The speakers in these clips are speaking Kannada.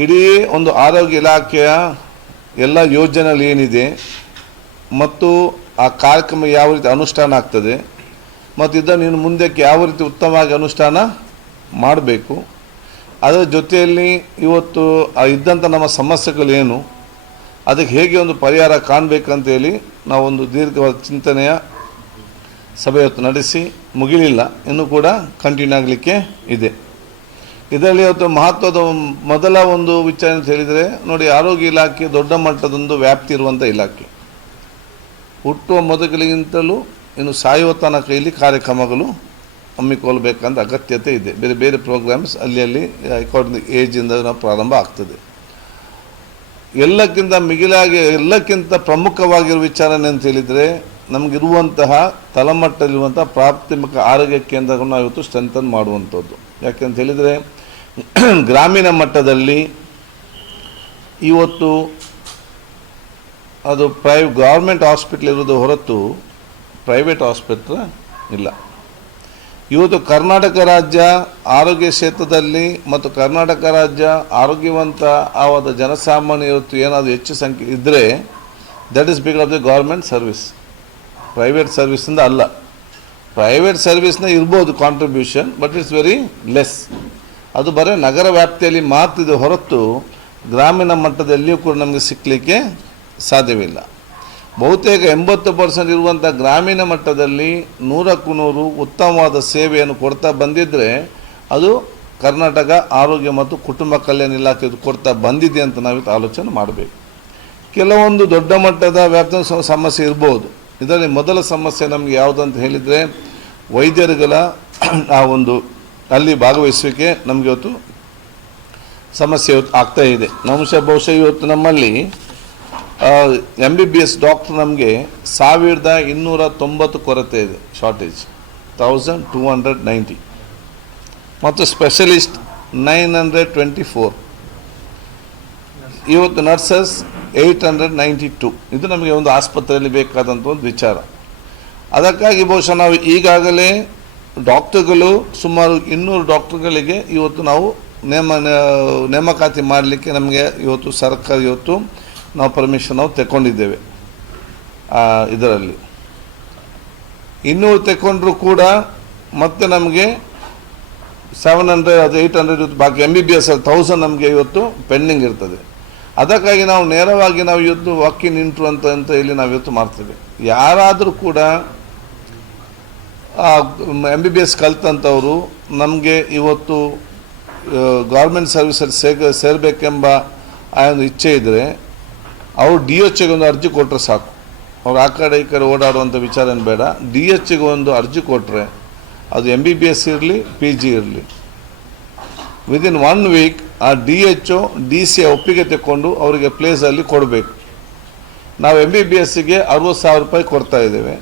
ಇಡೀ ಒಂದು ಆರೋಗ್ಯ ಇಲಾಖೆಯ ಎಲ್ಲ ಯೋಜನೆಗಳು ಏನಿದೆ ಮತ್ತು ಆ ಕಾರ್ಯಕ್ರಮ ಯಾವ ರೀತಿ ಅನುಷ್ಠಾನ ಆಗ್ತದೆ ಮತ್ತು ಇದನ್ನು ಇನ್ನು ಮುಂದಕ್ಕೆ ಯಾವ ರೀತಿ ಉತ್ತಮವಾಗಿ ಅನುಷ್ಠಾನ ಮಾಡಬೇಕು, ಅದರ ಜೊತೆಯಲ್ಲಿ ಇವತ್ತು ಇದ್ದಂಥ ನಮ್ಮ ಸಮಸ್ಯೆಗಳೇನು, ಅದಕ್ಕೆ ಹೇಗೆ ಒಂದು ಪರಿಹಾರ ಕಾಣಬೇಕಂತೇಳಿ ನಾವೊಂದು ದೀರ್ಘವಾದ ಚಿಂತನೆಯ ಸಭೆ ಇವತ್ತು ನಡೆಸಿ ಮುಗಿಲಿಲ್ಲ, ಇನ್ನೂ ಕೂಡ ಕಂಟಿನ್ಯೂ ಆಗಲಿಕ್ಕೆ ಇದೆ. ಇದರಲ್ಲಿ ಇವತ್ತು ಮಹತ್ವದ ಮೊದಲ ಒಂದು ವಿಚಾರ ಅಂತ ಹೇಳಿದರೆ ನೋಡಿ, ಆರೋಗ್ಯ ಇಲಾಖೆ ದೊಡ್ಡ ಮಟ್ಟದೊಂದು ವ್ಯಾಪ್ತಿ ಇರುವಂಥ ಇಲಾಖೆ. ಹುಟ್ಟುವ ಮೊದಲಿಗಿಂತಲೂ ಇನ್ನು ಸಾಯುವ ತನಕ ಇಲ್ಲಿ ಕಾರ್ಯಕ್ರಮಗಳು ಹಮ್ಮಿಕೊಳ್ಳಬೇಕಂತ ಅಗತ್ಯತೆ ಇದೆ. ಬೇರೆ ಬೇರೆ ಪ್ರೋಗ್ರಾಮ್ಸ್ ಅಲ್ಲಿ ಅಕಾರ್ಡಿಂಗ್ ಏಜಿಂದ ನಾವು ಪ್ರಾರಂಭ ಆಗ್ತದೆ. ಎಲ್ಲಕ್ಕಿಂತ ಮಿಗಿಲಾಗಿ ಎಲ್ಲಕ್ಕಿಂತ ಪ್ರಮುಖವಾಗಿರುವ ವಿಚಾರಣೆ ಅಂತ ಹೇಳಿದರೆ ನಮಗಿರುವಂತಹ ತಳಮಟ್ಟದಲ್ಲಿರುವಂಥ ಪ್ರಾಥಮಿಕ ಆರೋಗ್ಯ ಕೇಂದ್ರಗಳನ್ನು ನಾವು ಇವತ್ತು ಸ್ಟ್ರೆಂಥನ್ ಮಾಡುವಂಥದ್ದು. ಯಾಕೆಂತ ಹೇಳಿದರೆ ಗ್ರಾಮೀಣ ಮಟ್ಟದಲ್ಲಿ ಇವತ್ತು ಅದು ಗೌರ್ಮೆಂಟ್ ಹಾಸ್ಪಿಟ್ಲ್ ಇರೋದು ಹೊರತು ಪ್ರೈವೇಟ್ ಆಸ್ಪತ್ರೆ ಇಲ್ಲ. ಇವತ್ತು ಕರ್ನಾಟಕ ರಾಜ್ಯ ಆರೋಗ್ಯ ಕ್ಷೇತ್ರದಲ್ಲಿ ಮತ್ತು ಕರ್ನಾಟಕ ರಾಜ್ಯ ಆರೋಗ್ಯವಂತ ಆದ ಜನಸಾಮಾನ್ಯ ಇವತ್ತು ಏನಾದರೂ ಹೆಚ್ಚು ಸಂಖ್ಯೆ ಇದ್ದರೆ that is because of the government service, private ಸರ್ವಿಸಿಂದ ಅಲ್ಲ. ಪ್ರೈವೇಟ್ ಸರ್ವಿಸ್ನ ಇರ್ಬೋದು contribution, but it's very less. ಅದು ಬರೀ ನಗರ ವ್ಯಾಪ್ತಿಯಲ್ಲಿ ಮಾತ್ರ ಇದೆ ಹೊರತು ಗ್ರಾಮೀಣ ಮಟ್ಟದಲ್ಲಿಯೂ ಕೂಡ ನಮಗೆ ಸಿಕ್ಕಲಿಕ್ಕೆ ಸಾಧ್ಯವಿಲ್ಲ. ಬಹುತೇಕ 80% ಇರುವಂಥ ಗ್ರಾಮೀಣ ಮಟ್ಟದಲ್ಲಿ 100ಕ್ಕೂ 100 ಉತ್ತಮವಾದ ಸೇವೆಯನ್ನು ಕೊಡ್ತಾ ಬಂದಿದ್ದರೆ ಅದು ಕರ್ನಾಟಕ ಆರೋಗ್ಯ ಮತ್ತು ಕುಟುಂಬ ಕಲ್ಯಾಣ ಇಲಾಖೆ ಕೊಡ್ತಾ ಬಂದಿದೆ ಅಂತ ನಾವಿತ್ತು ಆಲೋಚನೆ ಮಾಡಬೇಕು. ಕೆಲವೊಂದು ದೊಡ್ಡ ಮಟ್ಟದ ವ್ಯಾಪ್ತಿ ಸಮಸ್ಯೆ ಇರ್ಬೋದು. ಇದರಲ್ಲಿ ಮೊದಲ ಸಮಸ್ಯೆ ನಮಗೆ ಯಾವುದಂತ ಹೇಳಿದರೆ ವೈದ್ಯರುಗಳ ಆ ಒಂದು ಅಲ್ಲಿ ಭಾಗವಹಿಸುವಿಕೆ ನಮಗೆ ಇವತ್ತು ಸಮಸ್ಯೆ ಇವತ್ತು ಆಗ್ತಾ ಇದೆ. ಬಹುಶಃ ಇವತ್ತು ನಮ್ಮಲ್ಲಿ MBBS ಡಾಕ್ಟ್ರ್ ನಮಗೆ 1290 ಕೊರತೆ ಇದೆ, ಶಾರ್ಟೇಜ್ 1290, ಮತ್ತು ಸ್ಪೆಷಲಿಸ್ಟ್ 924, ಇವತ್ತು ನರ್ಸಸ್ 892. ಇದು ನಮಗೆ ಒಂದು ಆಸ್ಪತ್ರೆಯಲ್ಲಿ ಬೇಕಾದಂಥ ಒಂದು ವಿಚಾರ. ಅದಕ್ಕಾಗಿ ಬಹುಶಃ ನಾವು ಈಗಾಗಲೇ ಡಾಕ್ಟರ್ಗಳು ಸುಮಾರು 200 ಡಾಕ್ಟರ್ಗಳಿಗೆ ಇವತ್ತು ನಾವು ನೇಮಕಾತಿ ಮಾಡಲಿಕ್ಕೆ ನಮಗೆ ಇವತ್ತು ಸರ್ಕಾರ ಇವತ್ತು ನಾವು ಪರ್ಮಿಷನ್ ನಾವು ತಗೊಂಡಿದ್ದೇವೆ. ಇದರಲ್ಲಿ 200 ತಗೊಂಡ್ರೂ ಕೂಡ ಮತ್ತೆ ನಮಗೆ 700 ಅದು 800 ಇವತ್ತು ಬಾಕಿ. MBBS 1000 ನಮಗೆ ಇವತ್ತು ಪೆಂಡಿಂಗ್ ಇರ್ತದೆ. ಅದಕ್ಕಾಗಿ ನಾವು ನೇರವಾಗಿ ನಾವು ಇವತ್ತು ವಾಕಿನ್ ಇಂಟ್ರು ಅಂತ ಇಲ್ಲಿ ನಾವು ಇವತ್ತು ಮಾಡ್ತೇವೆ. ಯಾರಾದರೂ ಕೂಡ MBBS ಕಲ್ತಂಥವರು ನಮಗೆ ಇವತ್ತು ಗೌರ್ಮೆಂಟ್ ಸರ್ವಿಸಲ್ಲಿ ಸೇರಬೇಕೆಂಬ ಆ ಒಂದು ಇಚ್ಛೆ ಇದ್ದರೆ ಅವರು DHಗೆ ಒಂದು ಅರ್ಜಿ ಕೊಟ್ಟರೆ ಸಾಕು. ಅವ್ರು ಆ ಕಡೆ ಈ ಕಡೆ ಓಡಾಡುವಂಥ ವಿಚಾರ ಏನು ಬೇಡ. DHಗೆ ಒಂದು ಅರ್ಜಿ ಕೊಟ್ಟರೆ ಅದು MBBS ಇರಲಿ PG ಇರಲಿ, ವಿದಿನ್ 1 ವೀಕ್ ಆ DHO DC ಒಪ್ಪಿಗೆ ತಗೊಂಡು ಅವರಿಗೆ ಪ್ಲೇಸಲ್ಲಿ ಕೊಡಬೇಕು. ನಾವು MBBSಗೆ 60,000 ರೂಪಾಯಿ ಕೊಡ್ತಾ ಇದ್ದೇವೆ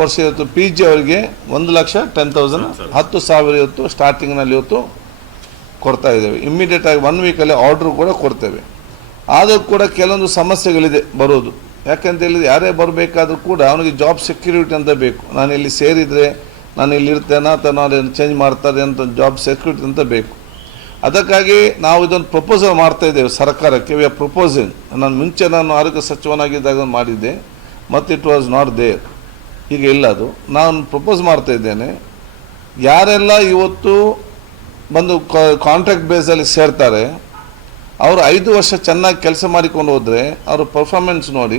ವರ್ಷ. ಇವತ್ತು PG ಅವರಿಗೆ 1,10,000 10,000 ಇವತ್ತು ಸ್ಟಾರ್ಟಿಂಗ್ನಲ್ಲಿ ಇವತ್ತು ಕೊಡ್ತಾ ಇದ್ದೇವೆ. ಇಮ್ಮಿಡಿಯೇಟಾಗಿ 1 ವೀಕಲ್ಲಿ ಆರ್ಡ್ರು ಕೂಡ ಕೊಡ್ತೇವೆ. ಆದರೂ ಕೂಡ ಕೆಲವೊಂದು ಸಮಸ್ಯೆಗಳಿದೆ ಬರೋದು. ಯಾಕೆಂತ ಹೇಳಿದ್ರೆ ಯಾರೇ ಬರಬೇಕಾದ್ರೂ ಕೂಡ ಅವನಿಗೆ ಜಾಬ್ ಸೆಕ್ಯೂರಿಟಿ ಅಂತ ಬೇಕು. ನಾನು ಇಲ್ಲಿ ಸೇರಿದರೆ ನಾನು ಇಲ್ಲಿ ಇರ್ತೇನೆ ಅಥವಾ ನಾನು ಚೇಂಜ್ ಮಾಡ್ತಾರೆ ಅಂತ ಜಾಬ್ ಸೆಕ್ಯೂರಿಟಿ ಅಂತ ಬೇಕು. ಅದಕ್ಕಾಗಿ ನಾವು ಇದೊಂದು ಪ್ರಪೋಸಲ್ ಮಾಡ್ತಾ ಇದ್ದೇವೆ ಸರ್ಕಾರಕ್ಕೆ. We are proposing. ನಾನು ಆರೋಗ್ಯ ಸಚಿವನಾಗಿದ್ದಾಗ ಮಾಡಿದ್ದೆ, ಮತ್ತು ಇಟ್ ವಾಸ್ ನಾಟ್ ದೇರ್, ಈಗ ಇಲ್ಲ. ಅದು ನಾನು ಪ್ರಪೋಸ್ ಮಾಡ್ತಾ ಇದ್ದೇನೆ. ಯಾರೆಲ್ಲ ಇವತ್ತು ಬಂದು ಕಾಂಟ್ರಾಕ್ಟ್ ಬೇಸಲ್ಲಿ ಸೇರ್ತಾರೆ ಅವರು 5 ವರ್ಷ ಚೆನ್ನಾಗಿ ಕೆಲಸ ಮಾಡಿಕೊಂಡು ಹೋದರೆ ಅವರ ಪರ್ಫಾರ್ಮೆನ್ಸ್ ನೋಡಿ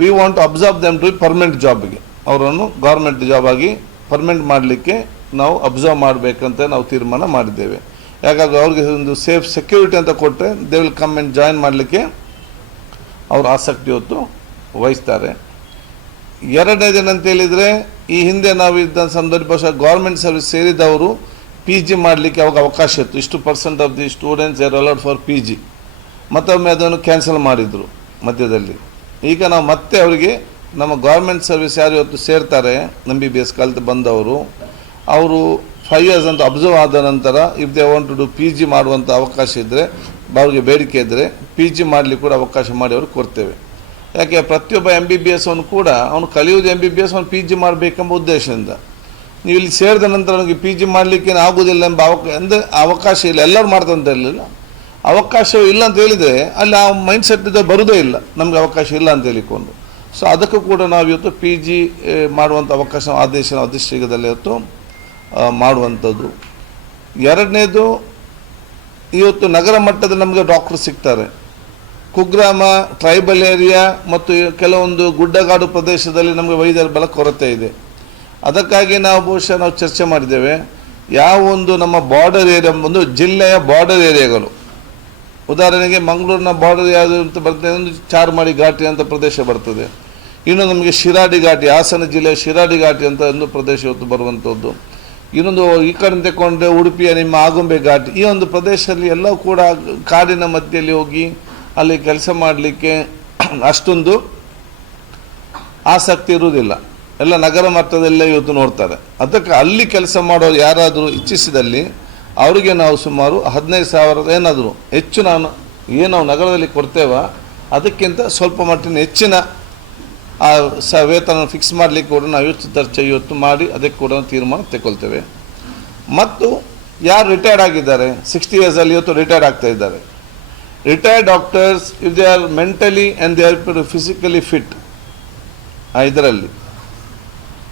we want to observe them to permanent ಜಾಬ್ಗೆ, ಅವರನ್ನು ಗೌರ್ಮೆಂಟ್ ಜಾಬ್ ಆಗಿ ಪರ್ಮನೆಂಟ್ ಮಾಡಲಿಕ್ಕೆ ನಾವು ಅಬ್ಸರ್ವ್ ಮಾಡಬೇಕಂತ ನಾವು ತೀರ್ಮಾನ ಮಾಡಿದ್ದೇವೆ. ಯಾಕಾಗ ಅವ್ರಿಗೆ ಒಂದು ಸೇಫ್ ಸೆಕ್ಯೂರಿಟಿ ಅಂತ ಕೊಟ್ಟರೆ they will come and join ಮಾಡಲಿಕ್ಕೆ ಅವರು ಆಸಕ್ತಿ ಹೊತ್ತು ವಹಿಸ್ತಾರೆ. ಎರಡನೇದೇನಂತ ಹೇಳಿದರೆ ಈ ಹಿಂದೆ ನಾವು ಇದ್ದ ಸಂದರ್ಭ ಗೌರ್ಮೆಂಟ್ ಸರ್ವಿಸ್ ಸೇರಿದವರು PG ಮಾಡಲಿಕ್ಕೆ ಅವಾಗ ಅವಕಾಶ ಇತ್ತು. ಇಷ್ಟು % of the students are allowed for PG. ಮತ್ತೊಮ್ಮೆ ಅದನ್ನು ಕ್ಯಾನ್ಸಲ್ ಮಾಡಿದರು ಮಧ್ಯದಲ್ಲಿ. ಈಗ ನಾವು ಮತ್ತೆ ಅವರಿಗೆ ನಮ್ಮ ಗೌರ್ಮೆಂಟ್ ಸರ್ವಿಸ್ ಯಾರು ಇವತ್ತು ಸೇರ್ತಾರೆ MBBS ಕಲಿತು ಬಂದವರು, ಅವರು 5 years ಅಂತ ಅಬ್ಸರ್ವ್ ಆದ ನಂತರ if they want to do PG ಮಾಡುವಂಥ ಅವಕಾಶ ಇದ್ದರೆ, ಅವ್ರಿಗೆ ಬೇಡಿಕೆ ಇದ್ದರೆ PG ಮಾಡಲಿಕ್ಕೆ ಕೂಡ ಅವಕಾಶ ಮಾಡಿ ಅವ್ರಿಗೆ ಕೊಡ್ತೇವೆ. ಯಾಕೆ ಪ್ರತಿಯೊಬ್ಬ MBBS ಅವನು ಕೂಡ ಅವನು ಕಲಿಯುವುದು MBBS ಅವನು PG ಮಾಡಬೇಕೆಂಬ ಉದ್ದೇಶದಿಂದ. ನೀವು ಇಲ್ಲಿ ಸೇರಿದ ನಂತರ ಅವನಿಗೆ PG ಮಾಡಲಿಕ್ಕೆ ಆಗೋದಿಲ್ಲ ಎಂಬ ಅವಕಾಶ ಇಲ್ಲ. ಎಲ್ಲರೂ ಮಾಡ್ತಂತ ಇರಲಿಲ್ಲ. ಅವಕಾಶ ಇಲ್ಲ ಅಂತ ಹೇಳಿದರೆ ಅಲ್ಲಿ ಆ ಮೈಂಡ್ ಸೆಟ್ ಬರೋದೇ ಇಲ್ಲ, ನಮಗೆ ಅವಕಾಶ ಇಲ್ಲ ಅಂತ ಹೇಳಿಕೊಂಡು. ಸೊ ಅದಕ್ಕೂ ಕೂಡ ನಾವು ಇವತ್ತು PG ಮಾಡುವಂಥ ಅವಕಾಶ ಆದೇಶ ಅಧಿಶ್ರೀಗದಲ್ಲಿ ಇವತ್ತು ಮಾಡುವಂಥದ್ದು. ಎರಡನೇದು, ಇವತ್ತು ನಗರ ಮಟ್ಟದಲ್ಲಿ ನಮಗೆ ಡಾಕ್ಟರ್ ಸಿಗ್ತಾರೆ. ಕುಗ್ರಾಮ, ಟ್ರೈಬಲ್ ಏರಿಯಾ ಮತ್ತು ಕೆಲವೊಂದು ಗುಡ್ಡಗಾಡು ಪ್ರದೇಶದಲ್ಲಿ ನಮಗೆ ವೈದ್ಯರ ಬಲ ಕೊರತೆ ಇದೆ. ಅದಕ್ಕಾಗಿ ನಾವು ಬಹುಶಃ ನಾವು ಚರ್ಚೆ ಮಾಡಿದ್ದೇವೆ, ಯಾವ ಒಂದು ನಮ್ಮ ಬಾರ್ಡರ್ ಏರಿಯಾ, ಒಂದು ಜಿಲ್ಲೆಯ ಬಾರ್ಡರ್ ಏರಿಯಾಗಳು, ಉದಾಹರಣೆಗೆ ಮಂಗಳೂರಿನ ಬಾರ್ಡರ್ ಯಾವುದು ಅಂತ ಬರ್ತದೆ, ಒಂದು ಚಾರ್ಮಾಡಿ ಘಾಟಿ ಅಂತ ಪ್ರದೇಶ ಬರ್ತದೆ. ಇನ್ನು ನಮಗೆ ಶಿರಾಡಿ ಘಾಟಿ, ಹಾಸನ ಜಿಲ್ಲೆಯ ಶಿರಾಡಿ ಘಾಟಿ ಅಂತ ಒಂದು ಪ್ರದೇಶ ಇವತ್ತು ಬರುವಂಥದ್ದು. ಇನ್ನೊಂದು ಈ ಕಡೆ ತೆಕೊಂಡ್ರೆ ಉಡುಪಿಯ ನಿಮ್ಮ ಆಗುಂಬೆ ಘಾಟಿ, ಈ ಒಂದು ಪ್ರದೇಶದಲ್ಲಿ ಎಲ್ಲವೂ ಕೂಡ ಕಾಡಿನ ಮಧ್ಯೆಯಲ್ಲಿ ಹೋಗಿ ಅಲ್ಲಿ ಕೆಲಸ ಮಾಡಲಿಕ್ಕೆ ಅಷ್ಟೊಂದು ಆಸಕ್ತಿ ಇರುವುದಿಲ್ಲ. ಎಲ್ಲ ನಗರ ಮಟ್ಟದಲ್ಲೇ ಇವತ್ತು ನೋಡ್ತಾರೆ. ಅದಕ್ಕೆ ಅಲ್ಲಿ ಕೆಲಸ ಮಾಡೋರು ಯಾರಾದರೂ ಇಚ್ಛಿಸಿದಲ್ಲಿ ಅವರಿಗೆ ನಾವು ಸುಮಾರು 15,000 ಏನಾದರೂ ಹೆಚ್ಚು ನಾವು ನಗರದಲ್ಲಿ ಕೊಡ್ತೇವೆ ಅದಕ್ಕಿಂತ ಸ್ವಲ್ಪ ಮಟ್ಟಿನ ಹೆಚ್ಚಿನ ವೇತನ ಫಿಕ್ಸ್ ಮಾಡಲಿಕ್ಕೆ ಕೂಡ ನಾವು ಇವತ್ತು ಮಾಡಿ ಅದಕ್ಕೆ ಕೂಡ ತೀರ್ಮಾನ ತಗೊಳ್ತೇವೆ. ಮತ್ತು ಯಾರು ರಿಟೈರ್ಡ್ ಆಗಿದ್ದಾರೆ 60 ಇಯರ್ಸಲ್ಲಿ ಇವತ್ತು ರಿಟೈರ್ಡ್ ಆಗ್ತಾ ಇದ್ದಾರೆ, retired doctors, if they are mentally and they are physically fit, ಇದರಲ್ಲಿ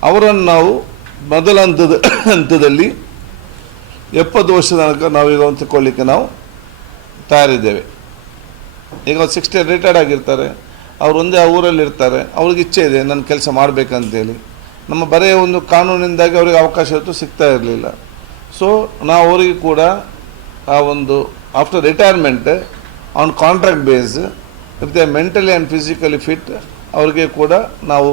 ಅವರನ್ನು ನಾವು ಮೊದಲ ಹಂತದಲ್ಲಿ 70 ವರ್ಷದ ತನಕ ನಾವೀಗ ತಗೊಳ್ಳಿಕ್ಕೆ ನಾವು ತಯಾರಿದ್ದೇವೆ. ಈಗ 60 ರಿಟೈರ್ಡ್ ಆಗಿರ್ತಾರೆ, ಅವರು ಒಂದೇ ಆ ಊರಲ್ಲಿ ಇರ್ತಾರೆ, ಅವ್ರಿಗೆ ಇಚ್ಛೆ ಇದೆ ನನ್ನ ಕೆಲಸ ಮಾಡಬೇಕಂತೇಳಿ. ನಮ್ಮ ಬರೀ ಒಂದು ಕಾನೂನಿಂದಾಗಿ ಅವರಿಗೆ ಅವಕಾಶ ಇವತ್ತು ಸಿಗ್ತಾ ಇರಲಿಲ್ಲ. ಸೊ ನಾವು ಅವರಿಗೆ ಕೂಡ ಆ ಒಂದು after retirement on contract base, if they mentally and physically fit, ಅವ್ರಿಗೆ ಕೂಡ ನಾವು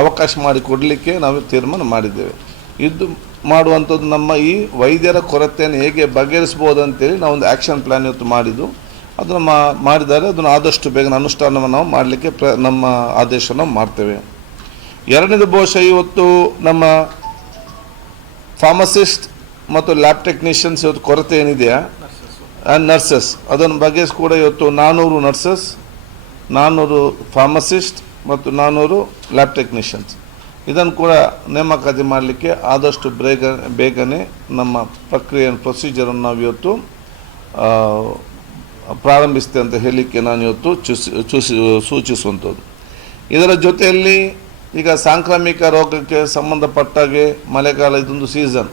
ಅವಕಾಶ ಮಾಡಿ ಕೊಡಲಿಕ್ಕೆ ನಾವು ತೀರ್ಮಾನ ಮಾಡಿದ್ದೇವೆ. ಇದು ಮಾಡುವಂಥದ್ದು ನಮ್ಮ ಈ ವೈದ್ಯರ ಕೊರತೆಯನ್ನು ಹೇಗೆ ಬಗೆಹರಿಸ್ಬೋದು ಅಂತೇಳಿ ನಾವು ಒಂದು ಆ್ಯಕ್ಷನ್ ಪ್ಲ್ಯಾನ್ ಇವತ್ತು ಮಾಡಿದ್ದು, ಅದನ್ನು ಮಾಡಿದ್ದಾರೆ. ಅದನ್ನು ಆದಷ್ಟು ಬೇಗ ಅನುಷ್ಠಾನವನ್ನು ನಾವು ಮಾಡಲಿಕ್ಕೆ ನಮ್ಮ ಆದೇಶವನ್ನು ಮಾಡ್ತೇವೆ. ಎರಡನೇದು, ಬಹುಶಃ ಇವತ್ತು ನಮ್ಮ ಫಾರ್ಮಸಿಸ್ಟ್ ಮತ್ತು ಲ್ಯಾಬ್ ಟೆಕ್ನಿಷಿಯನ್ಸ್ ಇವತ್ತು ಕೊರತೆ ಏನಿದೆಯಾ, ಆ್ಯಂಡ್ ನರ್ಸಸ್, ಅದನ್ನು ಬಗ್ಗೆ ಕೂಡ ಇವತ್ತು 400 ನರ್ಸಸ್, 400 ಫಾರ್ಮಸಿಸ್ಟ್ ಮತ್ತು 400 ಲ್ಯಾಬ್ ಟೆಕ್ನಿಷಿಯನ್ಸ್, ಇದನ್ನು ಕೂಡ ನೇಮಕಾತಿ ಮಾಡಲಿಕ್ಕೆ ಆದಷ್ಟು ಬೇಗನೆ ನಮ್ಮ ಪ್ರೊಸೀಜರನ್ನು ನಾವು ಇವತ್ತು ಪ್ರಾರಂಭಿಸ್ತೇವೆ ಅಂತ ಹೇಳಲಿಕ್ಕೆ ನಾನು ಇವತ್ತು ಸೂಚಿಸುವಂಥದ್ದು. ಇದರ ಜೊತೆಯಲ್ಲಿ ಈಗ ಸಾಂಕ್ರಾಮಿಕ ರೋಗಕ್ಕೆ ಸಂಬಂಧಪಟ್ಟಾಗೆ ಮಳೆಗಾಲ ಇದೊಂದು ಸೀಸನ್,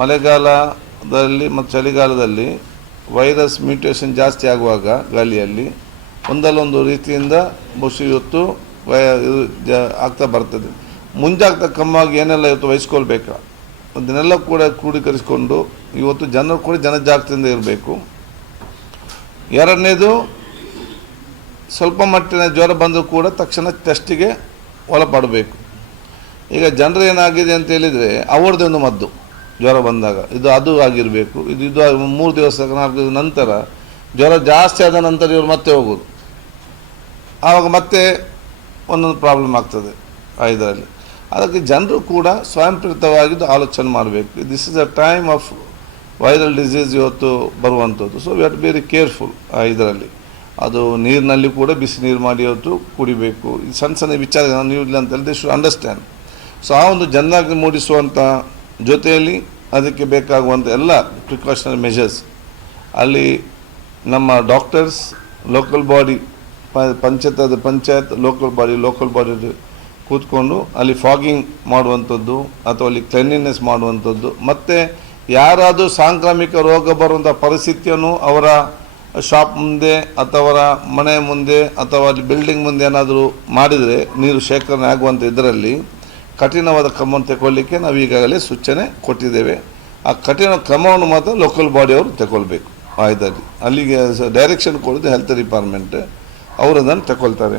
ಮಳೆಗಾಲದಲ್ಲಿ ಮತ್ತು ಚಳಿಗಾಲದಲ್ಲಿ ವೈರಸ್ ಮ್ಯೂಟೇಷನ್ ಜಾಸ್ತಿ ಆಗುವಾಗ ಗಾಳಿಯಲ್ಲಿ ಒಂದಲ್ಲೊಂದು ರೀತಿಯಿಂದ ಬಹುಶಃ ಇವತ್ತು ಆಗ್ತಾ ಬರ್ತದೆ. ಮುಂಜಾಗ್ರತಾ ಕ್ರಮವಾಗಿ ಏನೆಲ್ಲ ಇವತ್ತು ವಹಿಸ್ಕೊಳ್ಬೇಕಾ ಅದನ್ನೆಲ್ಲ ಕೂಡ ಕ್ರೋಢೀಕರಿಸಿಕೊಂಡು ಇವತ್ತು ಜನರು ಕೂಡ ಜನಜಾಗೃತಿಯಿಂದ ಇರಬೇಕು. ಎರಡನೇದು, ಸ್ವಲ್ಪ ಮಟ್ಟಿನ ಜ್ವರ ಬಂದರೂ ಕೂಡ ತಕ್ಷಣ ಟೆಸ್ಟಿಗೆ ಒಳಪಡಬೇಕು. ಈಗ ಜನರು ಏನಾಗಿದೆ ಅಂತ ಹೇಳಿದರೆ ಅವ್ರದ್ದೇ ಒಂದು ಮದ್ದು, ಜ್ವರ ಬಂದಾಗ ಅದು ಆಗಿರಬೇಕು. ಇದು 3 ದಿವಸ 4 ದಿವಸ ನಂತರ ಜ್ವರ ಜಾಸ್ತಿ ಆದ ನಂತರ ಇವರು ಮತ್ತೆ ಹೋಗೋದು, ಆವಾಗ ಮತ್ತೆ ಒಂದೊಂದು ಪ್ರಾಬ್ಲಮ್ ಆಗ್ತದೆ ಇದರಲ್ಲಿ. ಅದಕ್ಕೆ ಜನರು ಕೂಡ ಸ್ವಯಂಪ್ರೇರಿತವಾಗಿದ್ದು ಆಲೋಚನೆ ಮಾಡಬೇಕು. This is a time of viral disease ಇವತ್ತು ಬರುವಂಥದ್ದು. So we have to very careful ಇದರಲ್ಲಿ. ಅದು ನೀರಿನಲ್ಲಿ ಕೂಡ ಬಿಸಿ ನೀರು ಮಾಡಿ ಇವತ್ತು ಕುಡಿಬೇಕು. ಇದು ಸಣ್ಣ ವಿಚಾರ ನೀವು ಇಲ್ಲ ಅಂತೇಳಿ ದೇ ಶುಡ್ ಅಂಡರ್ಸ್ಟ್ಯಾಂಡ್. ಸೊ ಆ ಒಂದು ಜನರಾಗಿ ಮೂಡಿಸುವಂಥ ಜೊತೆಯಲ್ಲಿ ಅದಕ್ಕೆ ಬೇಕಾಗುವಂಥ ಎಲ್ಲ ಪ್ರಿಕಾಷನರಿ ಮೆಷರ್ಸ್ ಅಲ್ಲಿ ನಮ್ಮ doctors, local body panchayat local body ಕೂತ್ಕೊಂಡು ಅಲ್ಲಿ ಫಾಗಿಂಗ್ ಮಾಡುವಂಥದ್ದು ಅಥವಾ ಅಲ್ಲಿ ಕ್ಲೆನ್ಲಿನೆಸ್ ಮಾಡುವಂಥದ್ದು. ಮತ್ತು ಯಾರಾದರೂ ಸಾಂಕ್ರಾಮಿಕ ರೋಗ ಬರುವಂಥ ಪರಿಸ್ಥಿತಿಯನ್ನು ಅವರ ಶಾಪ್ ಮುಂದೆ ಅಥವಾ ಅವರ ಮನೆ ಮುಂದೆ ಅಥವಾ ಅಲ್ಲಿ ಬಿಲ್ಡಿಂಗ್ ಮುಂದೆ ಏನಾದರೂ ಮಾಡಿದರೆ ನೀರು ಶೇಖರಣೆ ಆಗುವಂಥ ಇದರಲ್ಲಿ ಕಠಿಣವಾದ ಕ್ರಮವನ್ನು ತಗೊಳ್ಳಿಕ್ಕೆ ನಾವು ಈಗಾಗಲೇ ಸೂಚನೆ ಕೊಟ್ಟಿದ್ದೇವೆ. ಆ ಕಠಿಣ ಕ್ರಮವನ್ನು ಮಾತ್ರ ಲೋಕಲ್ ಬಾಡಿಯವರು ತಗೊಳ್ಬೇಕು. ಇದರಲ್ಲಿ ಅಲ್ಲಿಗೆ ಡೈರೆಕ್ಷನ್ ಕೊಡೋದು ಹೆಲ್ತ್ ಡಿಪಾರ್ಟ್ಮೆಂಟ್, ಅವರು ಅದನ್ನು ತಗೊಳ್ತಾರೆ.